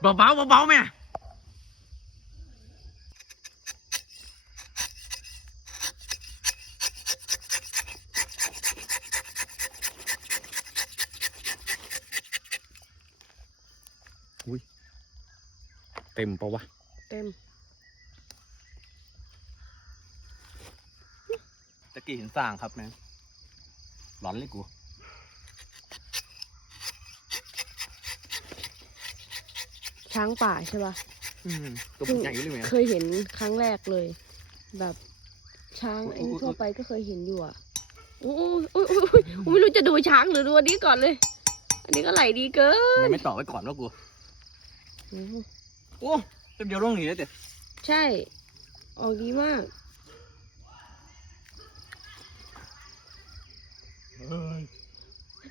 เบาเบาเบาเบาแม่อุ้ยเต็มปะวะ เต็ม ตะกี้เห็นสร้างครับแม่หลอนเลยกู ช้างป่าใช่ปะอืมตัวมันใหญ่เลยแม่เคยเห็นครั้งแรกเลย แบบช้างไอ้นี่ทั่วไปก็เคยเห็นอยู่อะโอ้ยโอ้ยโอ้ยโอ้ยโอ้ยไม่รู้จะดูช้างหรือดูอันนี้ก่อนเลย อันนี้ก็ไหลดีเกินทำไมไม่ต่อไว้ก่อนวะกูโอ้โหโอ้เต็มเดียวลงหนีแล้วเด็ดใช่ ออกดีมาก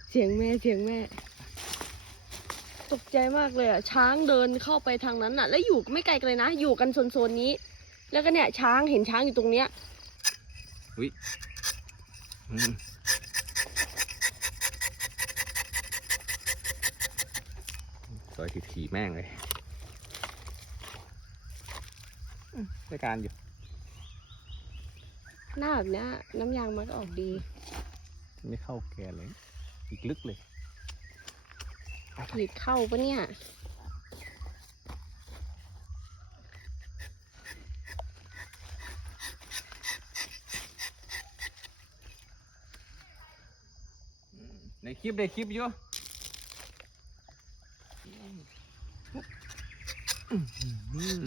เสียงแม่เสียงแม่ ตกใจมากเลยอะช้างเดินเข้าไปทางนั้นอะ แล้วอยู่ไม่ไกลกันเลยนะ อยู่กันโซนๆนี้ แล้วก็เนี่ยช้างเห็นช้างอยู่ตรงเนี้ยอืมซอยถี่ๆแม่งเลยอืมรายการอยู่ หน้าแบบเนี้ยน้ำยางมันก็ออกดี ไม่เข้าแกนเลย อีกลึกเลย ผิดเข้าปะเนี่ย ในคลิปในคลิปอยู่อืม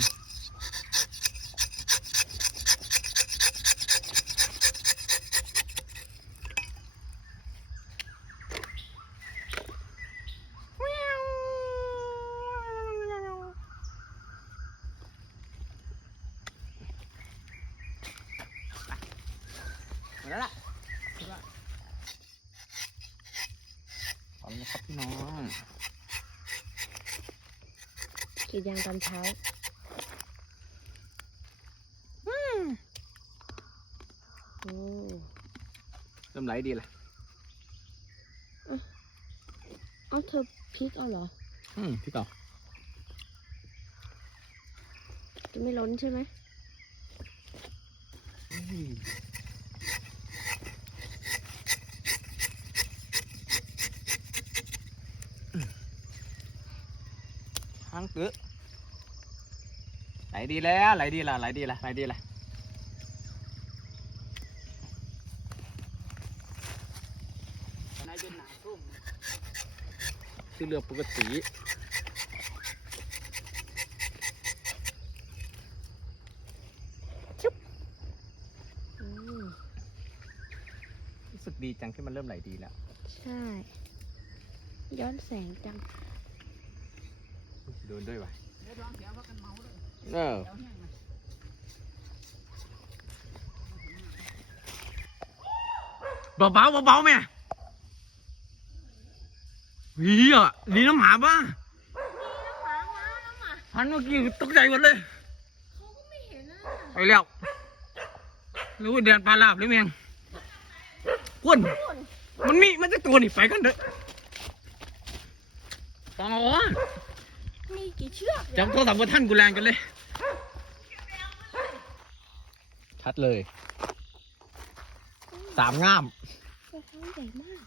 หมด แล้วล่ะเอาละครับพี่น้องกรีดยางตอนเช้าโอ้เริ่มไหลดีเลยเอาเธอพลิกเอาเหรอ อืมพี่ต่อจะไม่ล้นใช่ไหมหางตื้อไหลดีแล้วไหลดีละไหลดีละไหลดีละคือเรือปกติอืมรู้สึกดีจังที่มันเริ่มไหลดีแล้ว ใช่ ย้อนแสงจัง โดนด้วยวะเออเบาเบาเบาๆแม่เฮียดีน้ำหมาบ้าพันเมื่อกี้ตกใจหมดเลยเขาก็ไม่เห็นนะไปแล้วรู้เดือนปลาลาบหรือเมียงกวนมันมีมันจะตัวนี่ไปกันเถอะอ๋อ มีกี่เชือกจำโทรศัพท์กับท่านกูแรงกันเลย ชัดเลย สามง่ามกระเท้าใหญ่มาก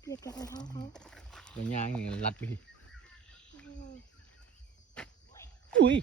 เปียกกับกระเท้าเขาเป็นยางอย่างนี้รัดไปอืมอุ้ย